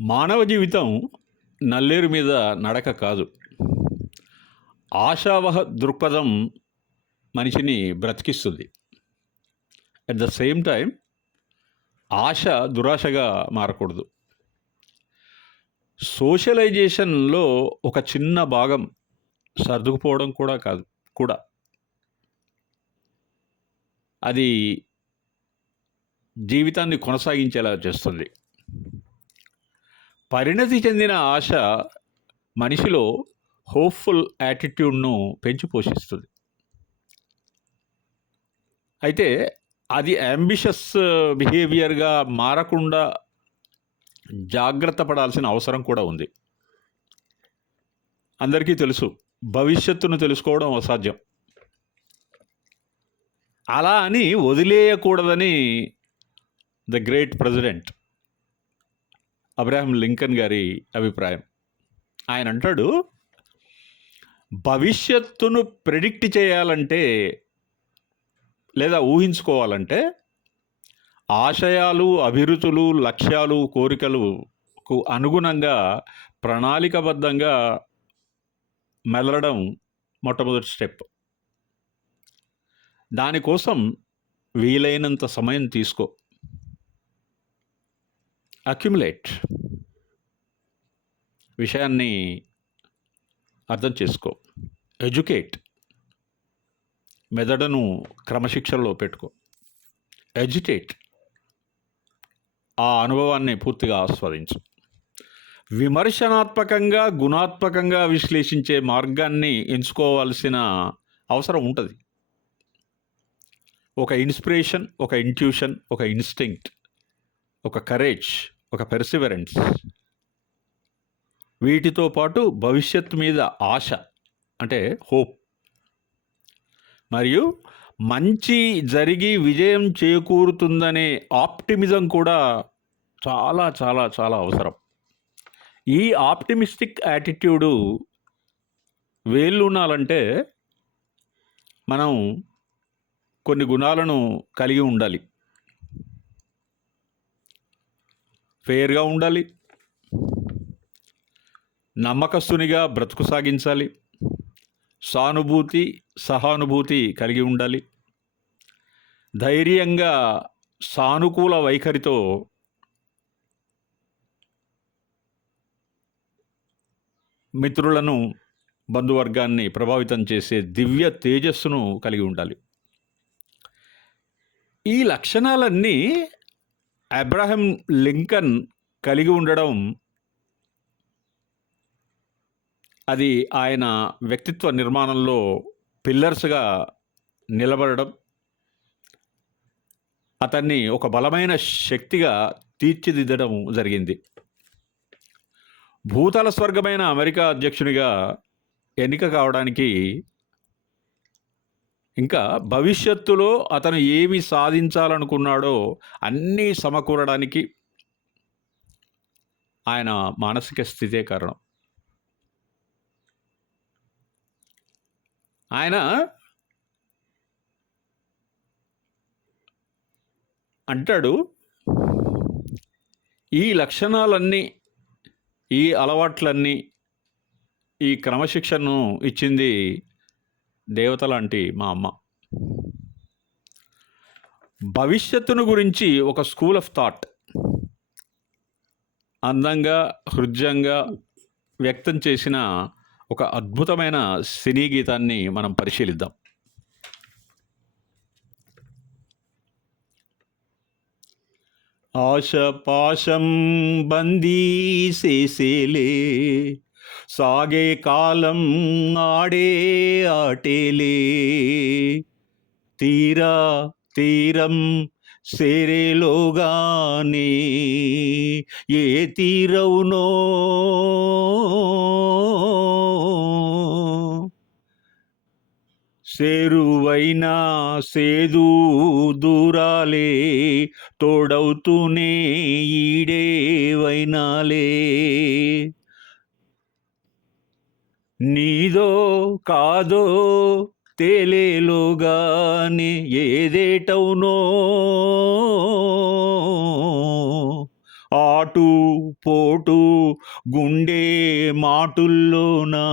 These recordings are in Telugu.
మానవ జీవితం నల్లేరు మీద నడక కాదు. ఆశావహ దృక్పథం మనిషిని బ్రతికిస్తుంది. అట్ ద సేమ్ టైం ఆశ దురాశగా మారకూడదు. సోషలైజేషన్లో ఒక చిన్న భాగం సర్దుకుపోవడం కూడా కాదు కూడా. అది జీవితాన్ని కొనసాగించేలా చేస్తుంది. పరిణతి చెందిన ఆశ మనిషిలో హోప్ఫుల్ యాటిట్యూడ్ను పెంచి పోషిస్తుంది. అయితే అది అంబిషస్ బిహేవియర్గా మారకుండా జాగ్రత్త పడాల్సిన అవసరం కూడా ఉంది. అందరికీ తెలుసు భవిష్యత్తును తెలుసుకోవడం అసాధ్యం. అలా అని వదిలేయకూడదని the great president Abraham Lincoln గారి అభిప్రాయం. ఆయన అంటాడు భవిష్యత్తును ప్రెడిక్ట్ చేయాలంటే లేదా ఊహించుకోవాలంటే ఆశయాలు అభిరుచులు లక్ష్యాలు కోరికలకు అనుగుణంగా ప్రణాళికబద్ధంగా మెదలడం మొట్టమొదటి స్టెప్. దానికోసం వీలైనంత సమయం తీసుకో. అక్యుములేట్ విషయాన్ని అర్థం చేసుకో. ఎడ్యుకేట్ మెదడును క్రమశిక్షణలో పెట్టుకో. ఎడ్యుటేట్ ఆ అనుభవాన్ని పూర్తిగా ఆస్వాదించు. విమర్శనాత్మకంగా గుణాత్మకంగా విశ్లేషించే మార్గాన్ని ఎంచుకోవాల్సిన అవసరం ఉంటుంది. ఒక ఇన్స్పిరేషన్ ఒక ఇంట్యూషన్ ఒక ఇన్స్టింక్ట్ ఒక కరేజ్ ఒక పెర్సివరెన్స్ వీటితో పాటు భవిష్యత్తు మీద ఆశ అంటే హోప్ మరియు మంచి జరిగి విజయం చేకూరుతుందనే ఆప్టిమిజం కూడా చాలా చాలా చాలా అవసరం. ఈ ఆప్టిమిస్టిక్ యాటిట్యూడు వేళ్ళునాలంటే మనం కొన్ని గుణాలను కలిగి ఉండాలి. ఫెయిర్గా ఉండాలి. నమ్మకస్తునిగా బ్రతుకు సాగించాలి. సానుభూతి సహానుభూతి కలిగి ఉండాలి. ధైర్యంగా సానుకూల వైఖరితో మిత్రులను బంధువర్గాన్ని ప్రభావితం చేసే దివ్య తేజస్సును కలిగి ఉండాలి. ఈ లక్షణాలన్నీ అబ్రహం లింకన్ కలిగి ఉండడం అది ఆయన వ్యక్తిత్వ నిర్మాణంలో పిల్లర్స్గా నిలబడడం అతన్ని ఒక బలమైన శక్తిగా తీర్చిదిద్దడం జరిగింది. భూతల స్వర్గమైన అమెరికా అధ్యక్షునిగా ఎన్నిక కావడానికి ఇంకా భవిష్యత్తులో అతను ఏమి సాధించాలనుకున్నాడో అన్నీ సమకూరడానికి ఆయన మానసిక స్థితే కారణం. ఆయన అంటాడు ఈ లక్షణాలన్నీ ఈ అలవాట్లన్నీ ఈ క్రమశిక్షణను ఇచ్చింది దేవత లాంటి మా అమ్మ. భవిష్యత్తును గురించి ఒక స్కూల్ ఆఫ్ థాట్ అందంగా హృదయంగా వ్యక్తం చేసిన ఒక అద్భుతమైన సినీ గీతాన్ని మనం పరిశీలిద్దాం. ఆశ పాశం బందీ చేసేలే సాగే కాలం ఆడే ఆటేలే. తీరా తీరం సేరేలోగానే ఏ తీరవునో. సేరువైనా సేదు దూరాలే తోడవుతూనే ఈడేవైనాలే నీదో కాదో తేలేలోగాని ఏదేటవునో. ఆటు పోటు గుండె మాటుల్లోనా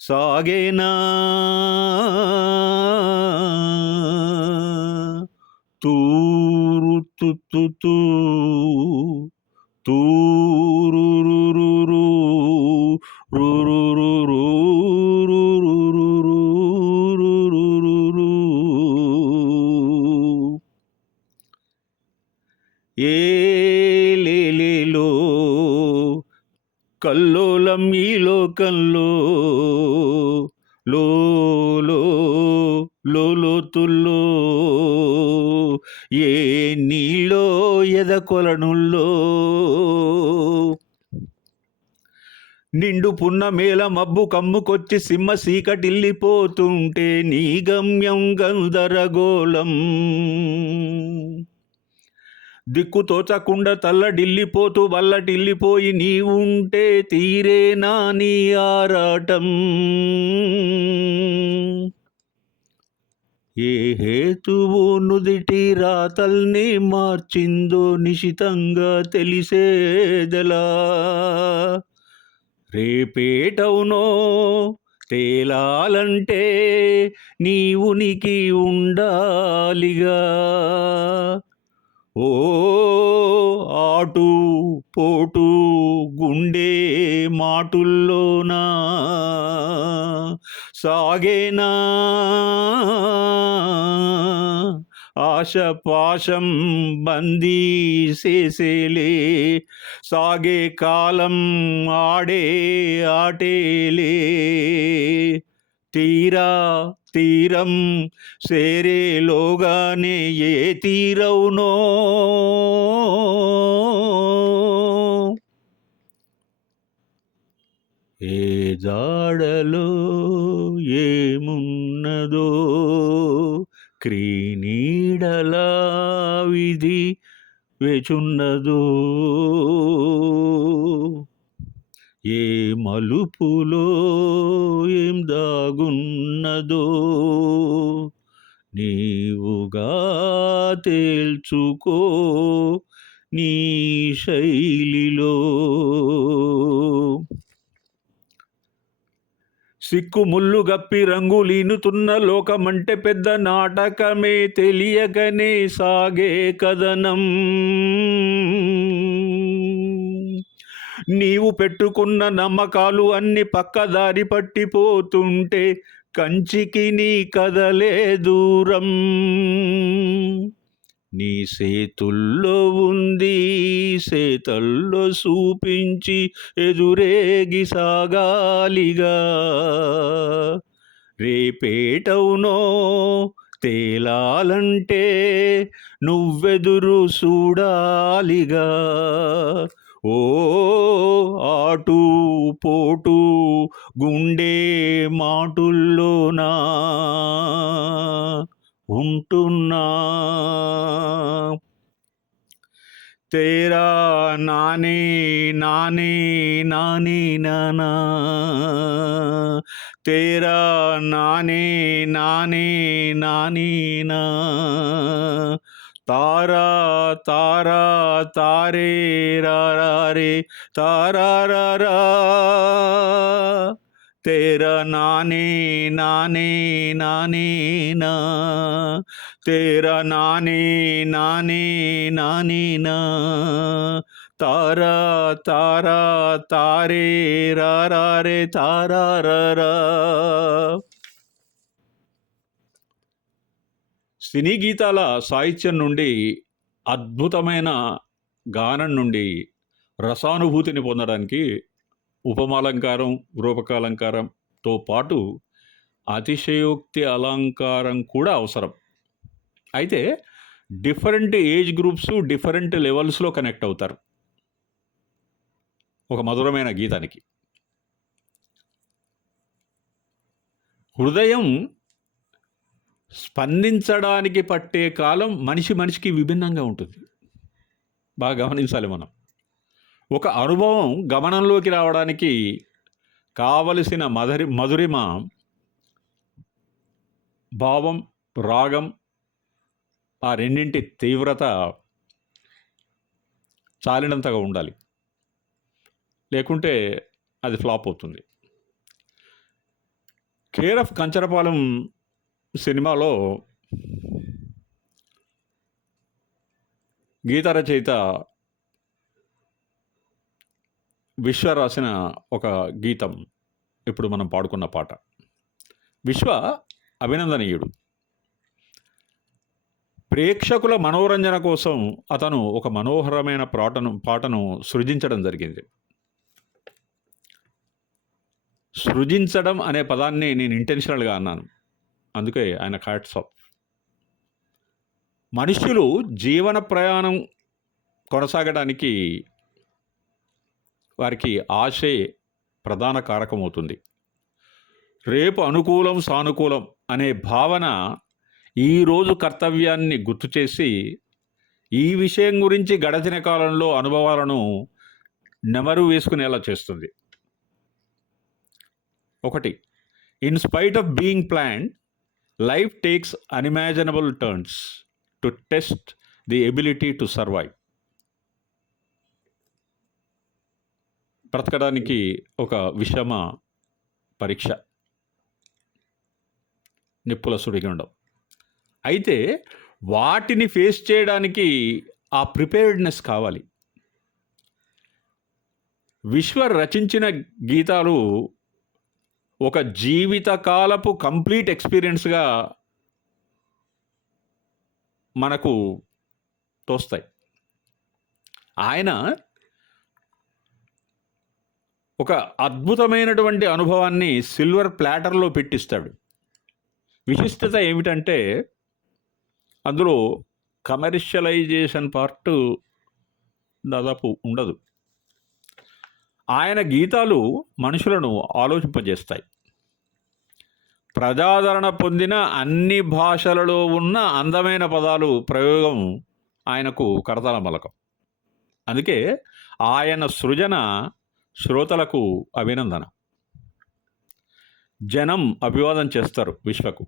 సాగేనా. తూరు తు తూరురురు కల్లోలం ఈ లోకంలో కొలనుల్లో. నిండు పున్న మేల మబ్బు కమ్ముకొచ్చి సింహ సీకటిల్లిపోతుంటే నీ గమ్యం గందరగోళం దిక్కు తోచకుండా తల్లడిల్లిపోతూ వల్లటిల్లిపోయి నీ ఉంటే తీరేనా నీ ఆరాటం. ఏ హేతువు నుదిటి రాతల్ని మార్చిందో నిశితంగా తెలిసేదలా. రేపేటవునో తేలాలంటే నీ ఉనికి ఉండాలిగా. ఓ ఆటు పోటు గుండె మాటుల్లోనా. సాగేనా ఆశ పాశం బందీ చేసేలే సాగే కాలం ఆడే ఆటేలే తీరా తీరం సేరేలోగానే ఏ తీరవునో ఏ జాడలో ఏమున్నదో క్రీనీడలా విధి వేచున్నదో. ఏ మలుపులో ఏం దాగున్నదో నీవుగా తేల్చుకో నీ శైలిలో. సిక్కు ముల్లు గప్పి రంగులీనుతున్న లోకమంటే పెద్ద నాటకమే తెలియకనే సాగే కథనం. నీవు పెట్టుకున్న నమ్మకాలు అన్ని పక్కదారి పట్టిపోతుంటే కంచికి నీ కదలే దూరం. నీ సేతుల్లో ఉంది సేతల్లో చూపించి ఎదురేగి సాగాలిగా. రేపేటవునో తేలాలంటే నువ్వెదురు చూడాలిగా. ఓ ఆటు పోటు గుండె మాటుల్లోనా ఉంటున్నా. तेरा नाने नाने नाने नाना तेरा नाने नाने नाने ना तारा तारा तारे रा रे तारा रा रा तेरा नाने नाने नाने ना तेरा नाने नाने नाने ना तारा तारा तारे रा రా రే తారా రా రా సినీ గీతాల సాహిత్యం నుండి అద్భుతమైన గానం నుండి రసానుభూతిని పొందడానికి ఉపమాలంకారం రూపకాలంకారంతో పాటు అతిశయోక్తి అలంకారం కూడా అవసరం అయితే డిఫరెంట్ ఏజ్ గ్రూప్స్ డిఫరెంట్ లెవెల్స్లో కనెక్ట్ అవుతారు. ఒక మధురమైన గీతానికి. హృదయం స్పందించడానికి పట్టే కాలం మనిషి మనిషికి విభిన్నంగా ఉంటుంది. బాగా గమనించాలి మనం. ఒక అనుభవం గమనంలోకి రావడానికి కావలసిన మధురి మధురిమ భావం రాగం ఆ రెండింటి తీవ్రత చాలినంతగా ఉండాలి. లేకుంటే అది ఫ్లాప్ అవుతుంది. కేర్ ఆఫ్ కంచరపాలెం సినిమాలో గీత రచయిత విశ్వ రాసిన ఒక గీతం ఇప్పుడు మనం పాడుకున్న పాట. విశ్వ అభినందనీయుడు. ప్రేక్షకుల మనోరంజన కోసం అతను ఒక మనోహరమైన పాటను పాటను సృజించడం జరిగింది. సృజించడం అనే పదాన్ని నేను ఇంటెన్షనల్గా అన్నాను. అందుకే ఆయన హ్యాట్స్ ఆఫ్ మనుష్యులు జీవన ప్రయాణం కొనసాగడానికి వారికి ఆశే ప్రధాన కారకమవుతుంది. రేపు అనుకూలం సానుకూలం అనే భావన ఈరోజు కర్తవ్యాన్ని గుర్తు చేసి ఈ విషయం గురించి గడచిన కాలంలో అనుభవాలను నెమరు వేసుకునేలా చేస్తుంది. ఒకటి in spite of being plan life takes unimaginable turns to test the ability to survive బ్రతకడానికి ఒక విషమ పరీక్ష. నిప్పుల సుడిగుండం. అయితే వాటిని ఫేస్ చేయడానికి ఆ ప్రిపేర్డ్నెస్ కావాలి. విశ్వ రచించిన గీతాలు ఒక జీవితకాలపు కంప్లీట్ ఎక్స్పీరియన్స్గా మనకు తోస్తాయి. ఆయన ఒక అద్భుతమైనటువంటి అనుభవాన్ని సిల్వర్ ప్లాటర్లో పెట్టిస్తాడు. విశిష్టత ఏమిటంటే అందులో కమర్షియలైజేషన్ పార్ట్ దాదాపు ఉండదు. ఆయన గీతాలు మనుషులను ఆలోచింపజేస్తాయి. ప్రజాదరణ పొందిన అన్ని భాషలలో ఉన్న అందమైన పదాలు ప్రయోగం ఆయనకు కరతల మలకం. అందుకే ఆయన సృజన శ్రోతలకు అభినందన. జనం అభివాదం చేస్తారు విశ్వకు.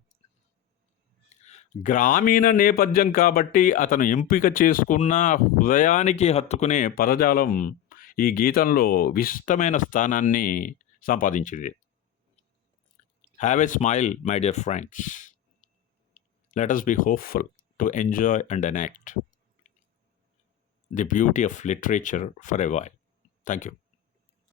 గ్రామీణ నేపథ్యం కాబట్టి అతను ఎంపిక చేసుకున్న హృదయానికి హత్తుకునే పదజాలం ఈ గీతంలో విశిష్టమైన స్థానాన్ని సంపాదించింది. Have a smile my dear friends let us be hopeful to enjoy and enact the beauty of literature for a while thank you